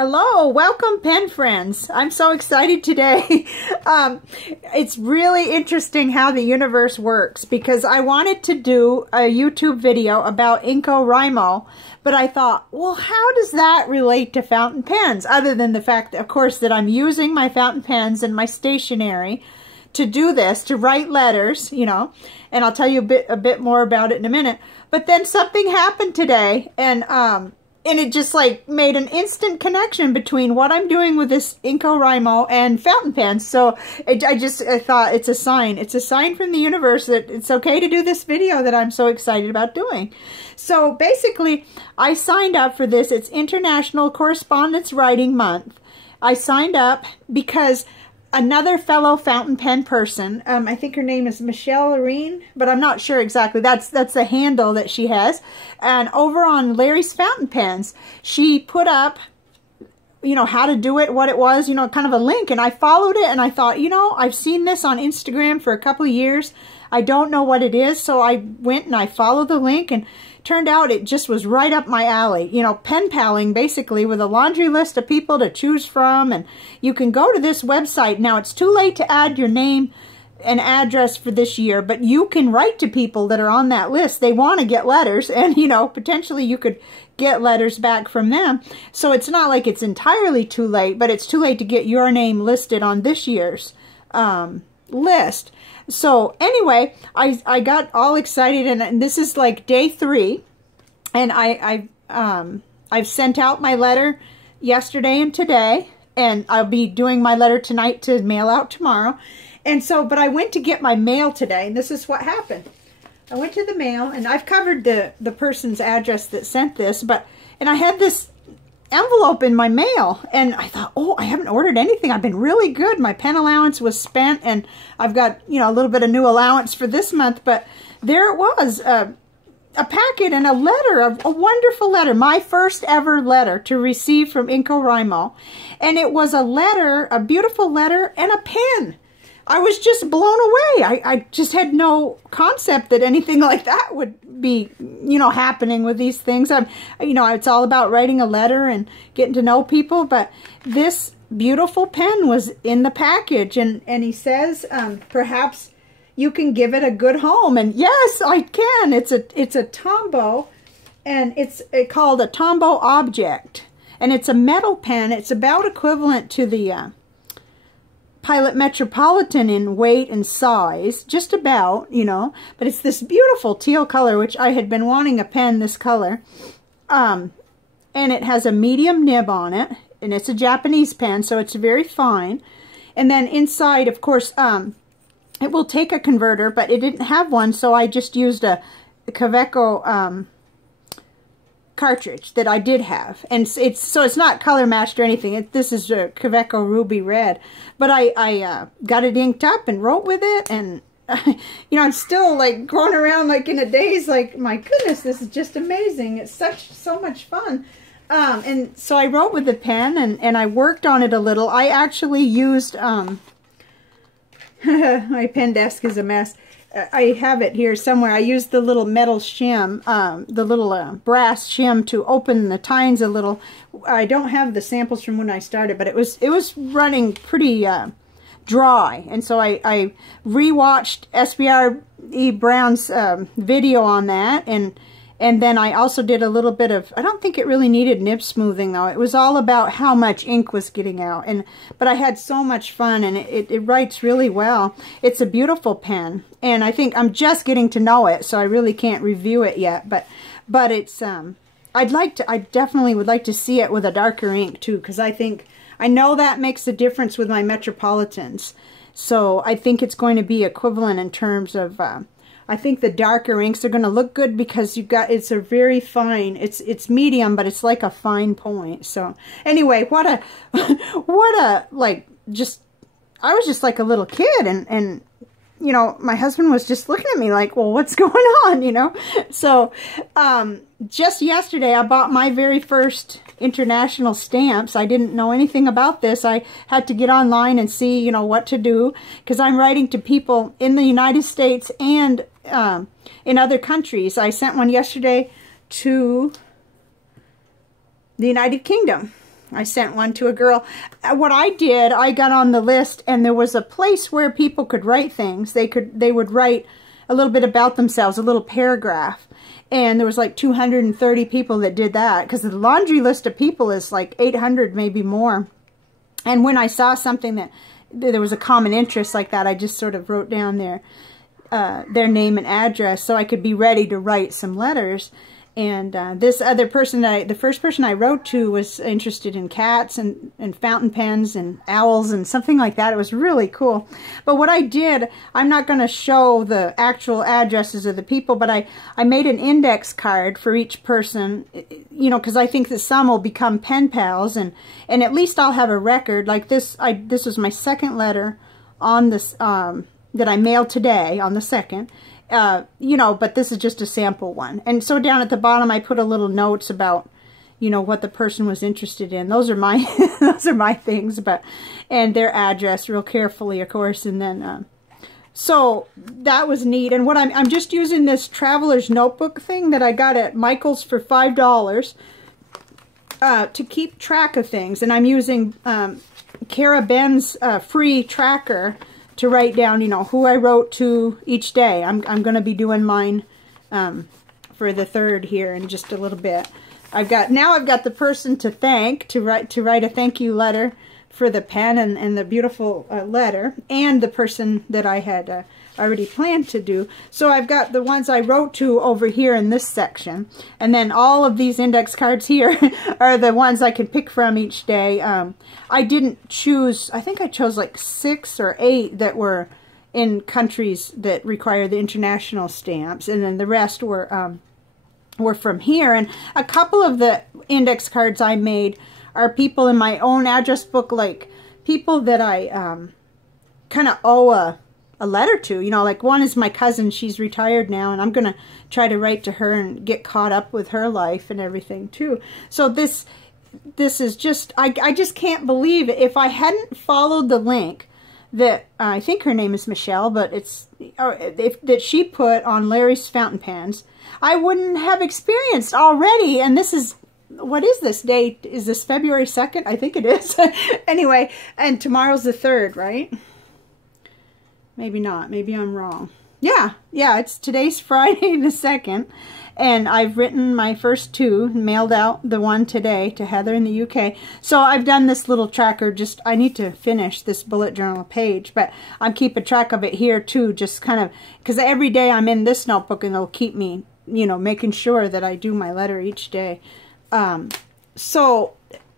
Hello, welcome pen friends. I'm so excited today. It's really interesting how the universe works because I wanted to do a YouTube video about InCoWriMo, but I thought, well, how does that relate to fountain pens? Other than the fact, of course, that I'm using my fountain pens and my stationery to do this, to write letters, you know, and I'll tell you a bit more about it in a minute. But then something happened today, and it just like made an instant connection between what I'm doing with this InCoWriMo and fountain pens. So I thought it's a sign. It's a sign from the universe that it's okay to do this video that I'm so excited about doing. So basically, I signed up for this. It's International Correspondence Writing Month. I signed up because another fellow fountain pen person, I think her name is Michelle Lorene, but I'm not sure exactly. That's the handle that she has. And over on Larry's Fountain Pens, she put up, you know, how to do it, what it was, you know, kind of a link. And I followed it and I thought, you know, I've seen this on Instagram for a couple of years. I don't know what it is. So I went and I followed the link, and turned out it just was right up my alley. You know, pen paling basically, with a laundry list of people to choose from. And you can go to this website. Now, it's too late to add your name and address for this year, but you can write to people that are on that list. They want to get letters, and, you know, potentially you could get letters back from them. So it's not like it's entirely too late, but it's too late to get your name listed on this year's list. So anyway, I got all excited, and this is like day 3, and I've sent out my letter yesterday and today, and I'll be doing my letter tonight to mail out tomorrow. And so, but I went to get my mail today, and this is what happened. I went to the mail, and I've covered the person's address that sent this, and I had this envelope in my mail, and I thought, oh, I haven't ordered anything. I've been really good. My pen allowance was spent, and I've got, you know, a little bit of new allowance for this month. But there it was, a packet and a letter, a wonderful letter, my first ever letter to receive from InCoWriMo. And it was a letter, a beautiful letter, and a pen. I was just blown away. I just had no concept that anything like that would be, you know, happening with these things. You know, it's all about writing a letter and getting to know people. But this beautiful pen was in the package, and he says, perhaps you can give it a good home. And yes, I can. It's a Tombow, and it's called a Tombow Object, and it's a metal pen. It's about equivalent to the Pilot Metropolitan in weight and size, just about, you know, but it's this beautiful teal color, which I had been wanting a pen this color, and it has a medium nib on it, and it's a Japanese pen, so it's very fine. And then inside, of course, it will take a converter, but it didn't have one, so I just used a Kaweco cartridge that I did have, and it's not color matched or anything. This is a Kaweco Ruby Red, but I got it inked up and wrote with it, and you know, I'm still like going around like in a daze, like, my goodness, this is just amazing. It's so much fun. And so I wrote with the pen, and I worked on it a little. I actually used my pen desk is a mess. I have it here somewhere. I used the little metal shim, the little brass shim, to open the tines a little. I don't have the samples from when I started, but it was running pretty dry, and so I rewatched SBR Brown's video on that, and then I also did a little bit of, I don't think it really needed nib smoothing though. It was all about how much ink was getting out, but I had so much fun, and it writes really well. It's a beautiful pen, and I think I'm just getting to know it, so I really can't review it yet, but it's, I definitely would like to see it with a darker ink too, because I know that makes a difference with my Metropolitans. So I think it's going to be equivalent in terms of, I think the darker inks are going to look good, because it's a very fine, it's medium, but it's like a fine point. So anyway, what a, like, just, I was just like a little kid, and you know, my husband was just looking at me like, well, what's going on, you know? So just yesterday, I bought my very first international stamps. I didn't know anything about this. I had to get online and see, you know, what to do, because I'm writing to people in the United States and in other countries. I sent one yesterday to the United Kingdom, I sent one to a girl. What I did, I got on the list, and there was a place where people could write things. They would write a little bit about themselves, a little paragraph. And there was like 230 people that did that, because the laundry list of people is like 800, maybe more. And when I saw something that there was a common interest like that, I just sort of wrote down their name and address so I could be ready to write some letters. And this other person, the first person I wrote to was interested in cats and fountain pens and owls and something like that. It was really cool. But what I did, I'm not going to show the actual addresses of the people, but I made an index card for each person, you know, because I think that some will become pen pals, and at least I'll have a record. Like this, this was my second letter on this, that I mailed today on the 2nd. You know, but this is just a sample one. And so down at the bottom, I put a little notes about, you know, what the person was interested in. Those are my, those are my things, and their address real carefully, of course. And then, so that was neat. And what I'm just using this traveler's notebook thing that I got at Michael's for $5, to keep track of things. And I'm using, Kara Ben's, free tracker to write down, you know, who I wrote to each day. I'm going to be doing mine for the 3rd here in just a little bit. I've got the person to thank, to write a thank you letter for the pen and the beautiful letter, and the person that I had already planned to do. So I've got the ones I wrote to over here in this section, and then all of these index cards here are the ones I can pick from each day. I didn't choose, I think I chose like 6 or 8 that were in countries that require the international stamps, and then the rest were from here. And a couple of the index cards I made are people in my own address book, like people that I kind of owe a letter to. You know, like one is my cousin. She's retired now, and I'm going to try to write to her and get caught up with her life and everything too. So this is just, I just can't believe it. If I hadn't followed the link that, I think her name is Michelle, but that she put on Larry's fountain pens, I wouldn't have experienced already. And this is, what is this date? Is this February 2nd? I think it is. Anyway, and tomorrow's the 3rd, right? Maybe not. Maybe I'm wrong. Yeah, today's Friday the 2nd, and I've written my first 2, mailed out the one today to Heather in the UK. So I've done this little tracker, I need to finish this bullet journal page, but I'm keeping track of it here too, just kind of, because every day I'm in this notebook, and it'll keep me, you know, making sure that I do my letter each day. So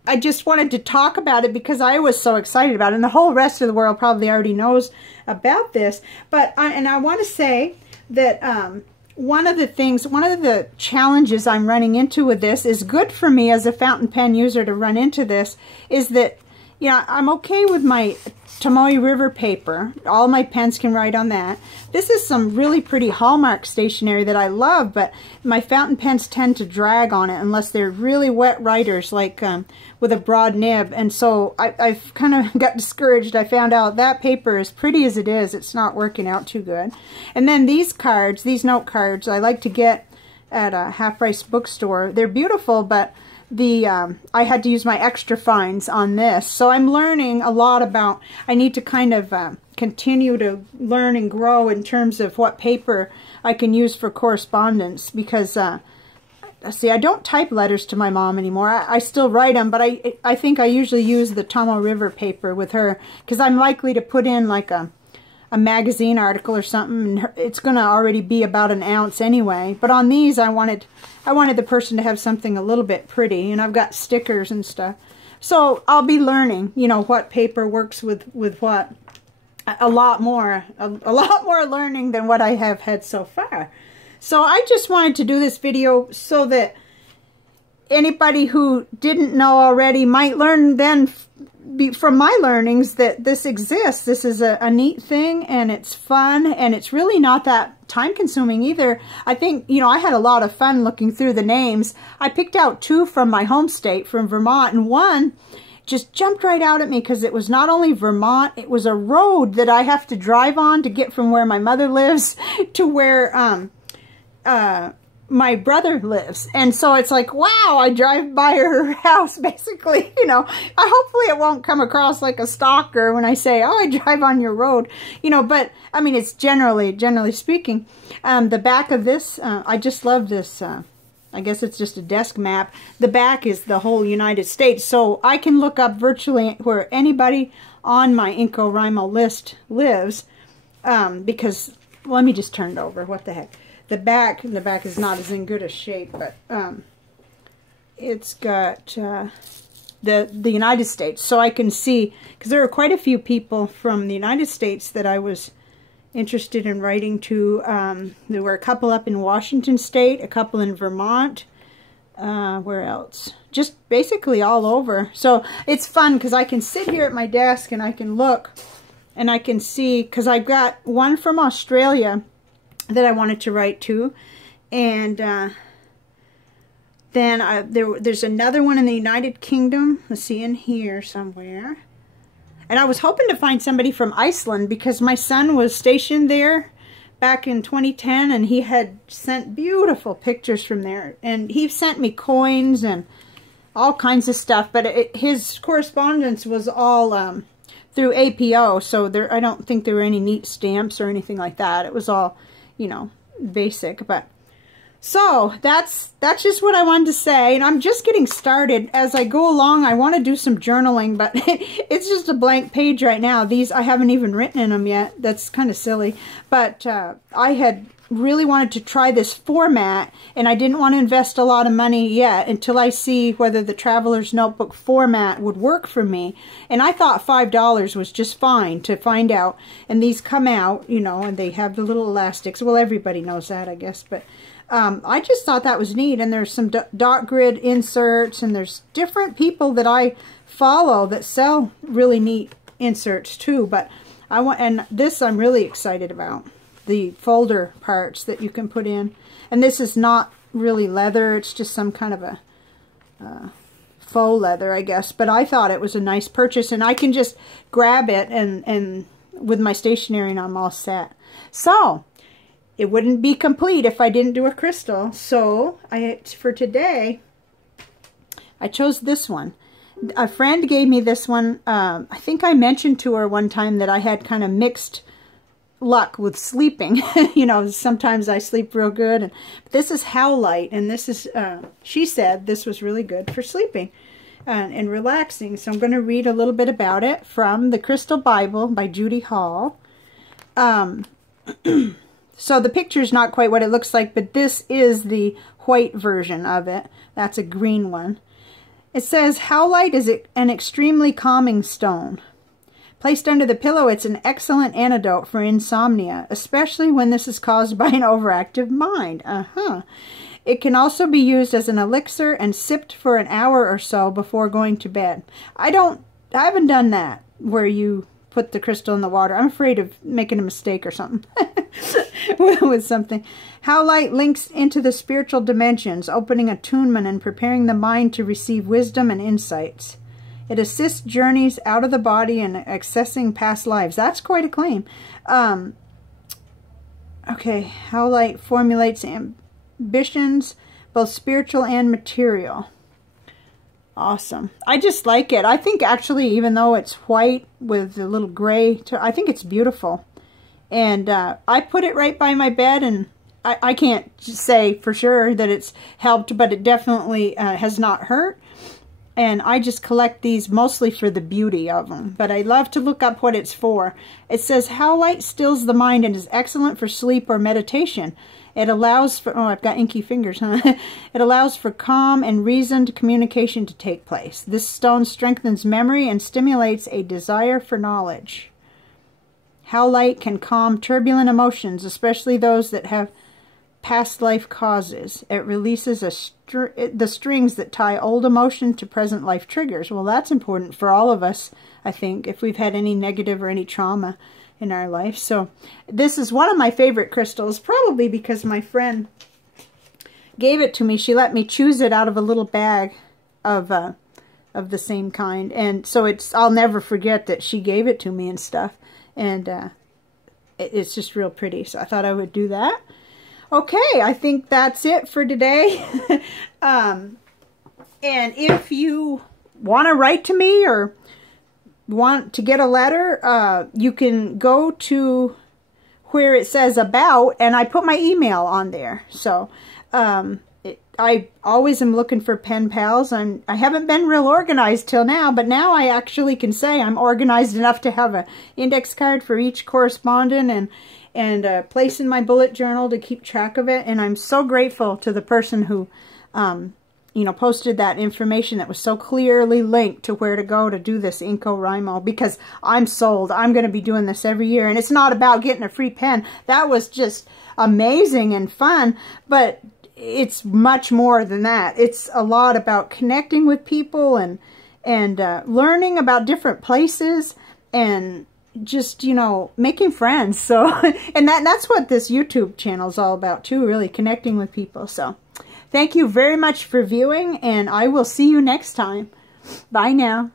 I just wanted to talk about it because I was so excited about it, and the whole rest of the world probably already knows about this. But I want to say that one of the challenges I'm running into with this is good for me as a fountain pen user to run into this, is that, you know, I'm okay with my Tombow River paper. All my pens can write on that. This is some really pretty Hallmark stationery that I love, but my fountain pens tend to drag on it unless they're really wet writers, like with a broad nib. And so I've kind of got discouraged. I found out that paper, as pretty as it is, it's not working out too good. And then these cards, these note cards, I like to get at a half-price bookstore. They're beautiful, but I had to use my extra fines on this. So I'm learning a lot about, I need to kind of continue to learn and grow in terms of what paper I can use for correspondence, because, see, I don't type letters to my mom anymore. I still write them, but I think I usually use the Tombow River paper with her, because I'm likely to put in like a magazine article or something, and it's going to already be about an ounce anyway. But on these, I wanted the person to have something a little bit pretty, and I've got stickers and stuff. So I'll be learning, you know, what paper works with what. A lot more learning than what I have had so far. So I just wanted to do this video so that anybody who didn't know already might learn then from my learnings that this exists. This is a neat thing, and it's fun, and it's really not that time consuming either. I think, you know, I had a lot of fun looking through the names. I picked out 2 from my home state, from Vermont, and one just jumped right out at me because it was not only Vermont, it was a road that I have to drive on to get from where my mother lives to where my brother lives. And so it's like, wow, I drive by her house, basically, you know. Hopefully it won't come across like a stalker when I say, oh, I drive on your road, you know, but I mean, it's generally speaking. The back of this, I just love this, I guess it's just a desk map. The back is the whole United States, so I can look up virtually where anybody on my InCoWriMo list lives, because, let me just turn it over, what the heck. The back is not as in good a shape, but it's got the United States, so I can see, because there are quite a few people from the United States that I was interested in writing to. There were a couple up in Washington State, a couple in Vermont, where else? Just basically all over. So it's fun because I can sit here at my desk and I can look and I can see, because I've got one from Australia that I wanted to write to, and then there's another one in the United Kingdom. Let's see, in here somewhere. And I was hoping to find somebody from Iceland because my son was stationed there back in 2010, and he had sent beautiful pictures from there. And he sent me coins and all kinds of stuff, but his correspondence was all through APO, so I don't think there were any neat stamps or anything like that. It was all, you know, basic. But so that's just what I wanted to say, and I'm just getting started. As I go along, I want to do some journaling, but it's just a blank page right now. These, I haven't even written in them yet. That's kind of silly, but I had really wanted to try this format, and I didn't want to invest a lot of money yet until I see whether the Traveler's Notebook format would work for me. And I thought $5 was just fine to find out. And these come out, you know, and they have the little elastics. Well, everybody knows that, I guess, but I just thought that was neat. And there's some dot grid inserts, and there's different people that I follow that sell really neat inserts too. But and this I'm really excited about. The folder parts that you can put in. And this is not really leather, it's just some kind of a faux leather, I guess. But I thought it was a nice purchase, and I can just grab it and with my stationery, and I'm all set. So it wouldn't be complete if I didn't do a crystal. So for today, I chose this one. A friend gave me this one. I think I mentioned to her one time that I had kind of mixed luck with sleeping. You know, sometimes I sleep real good. And this is Howlite, and this is, she said this was really good for sleeping and relaxing. So I'm going to read a little bit about it from the Crystal Bible by Judy Hall. So the picture is not quite what it looks like, but this is the white version of it. That's a green one. It says, Howlite is an extremely calming stone. Placed under the pillow, it's an excellent antidote for insomnia, especially when this is caused by an overactive mind. It can also be used as an elixir and sipped for an hour or so before going to bed. I haven't done that, where you put the crystal in the water. I'm afraid of making a mistake or something with something. Howlite links into the spiritual dimensions, opening attunement and preparing the mind to receive wisdom and insights. It assists journeys out of the body and accessing past lives. That's quite a claim. Okay, Howlite formulates ambitions, both spiritual and material. Awesome. I just like it. I think actually, even though it's white with a little gray, I think it's beautiful. And I put it right by my bed, and I can't say for sure that it's helped, but it definitely has not hurt. And I just collect these mostly for the beauty of them. But I love to look up what it's for. It says, Howlite stills the mind and is excellent for sleep or meditation. It allows for, oh, I've got inky fingers, huh? It allows for calm and reasoned communication to take place. This stone strengthens memory and stimulates a desire for knowledge. Howlite can calm turbulent emotions, especially those that have past life causes. It releases the strings that tie old emotion to present life triggers. Well, that's important for all of us, I think, if we've had any negative or any trauma in our life. So this is one of my favorite crystals, probably because my friend gave it to me. She let me choose it out of a little bag of the same kind. And so I'll never forget that she gave it to me and stuff. And it's just real pretty. So I thought I would do that. okay, I think that's it for today. And if you want to write to me or want to get a letter, you can go to where it says about, and I put my email on there. So I always am looking for pen pals. I haven't been real organized till now, but now I actually can say I'm organized enough to have an index card for each correspondent and a place in my bullet journal to keep track of it. And I'm so grateful to the person who you know, posted that information that was so clearly linked to where to go to do this InCoWriMo, because I'm sold. I'm going to be doing this every year. And it's not about getting a free pen. That was just amazing and fun, but it's much more than that. It's a lot about connecting with people and learning about different places and just, you know, making friends. So, and that's what this YouTube channel is all about too, really connecting with people. So, thank you very much for viewing, and I will see you next time. Bye now.